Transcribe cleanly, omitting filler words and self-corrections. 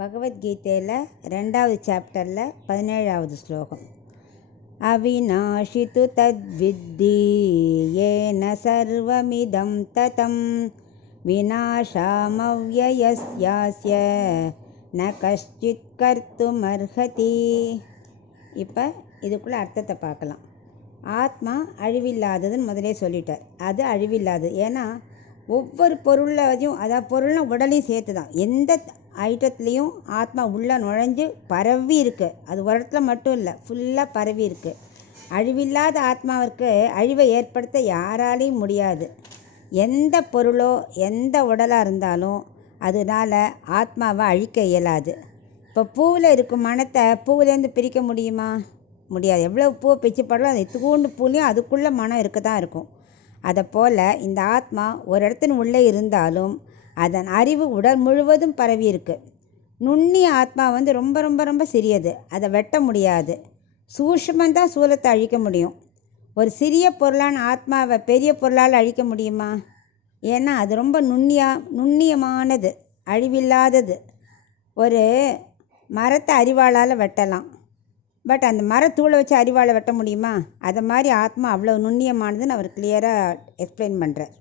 பகவத்கீதையில் 2வது சாப்டரில் 17வது ஸ்லோகம். அவிநாஷி து தத்வித்தி ஏன சர்வமிதம் ததம் விநாசாமவ்யயஸ்யாஸ்ய ந கஷ்சித் கர்த்துமர்ஹதி. இப்போ இதுக்குள்ளே அர்த்தத்தை பார்க்கலாம். ஆத்மா அழிவில்லாததுன்னு முதலே சொல்லிட்டார். அது அழிவில்லாதது. ஏன்னா ஒவ்வொரு பொருளையும், அதாவது பொருளும் உடலையும் சேர்த்து தான், எந்த ஐட்டத்துலேயும் ஆத்மா உள்ளே நுழைஞ்சு பரவி இருக்குது. அது ஒரு இடத்துல மட்டும் இல்லை, ஃபுல்லாக பரவி இருக்குது. அழிவில்லாத ஆத்மாவிற்கு அழிவை ஏற்படுத்த யாராலையும் முடியாது. எந்த பொருளோ எந்த உடலாக இருந்தாலும் அதனால் ஆத்மாவை அழிக்க இயலாது. இப்போ பூவில் இருக்கும் மனத்தை பூவிலேருந்து பிரிக்க முடியுமா? முடியாது. எவ்வளோ பூவை பிச்சு படலாம், அது எத்துக்கூண்டு பூலையும் அதுக்குள்ளே மனம் இருக்க தான் இருக்கும். அதை போல் இந்த ஆத்மா ஒரு இடத்தின் உள்ளே இருந்தாலும் அதன் அறிவு உடல் முழுவதும் பரவி இருக்கு. நுண்ணிய ஆத்மா ரொம்ப ரொம்ப ரொம்ப சிறியது, அதை வெட்ட முடியாது. சூஷ்மந்தான் சூலத்தை அழிக்க முடியும். ஒரு சிறிய பொருளான ஆத்மாவை பெரிய பொருளால் அழிக்க முடியுமா? ஏன்னா அது ரொம்ப நுண்ணியமானது, அழிவில்லாதது. ஒரு மரத்தை அறிவாளால் வெட்டலாம், பட் அந்த மரத்தூளை வச்சு அறிவாளை வெட்ட முடியுமா? அதை மாதிரி ஆத்மா அவ்வளோ நுண்ணியமானதுன்னு அவர் கிளியராக எக்ஸ்பிளைன் பண்ணுறார்.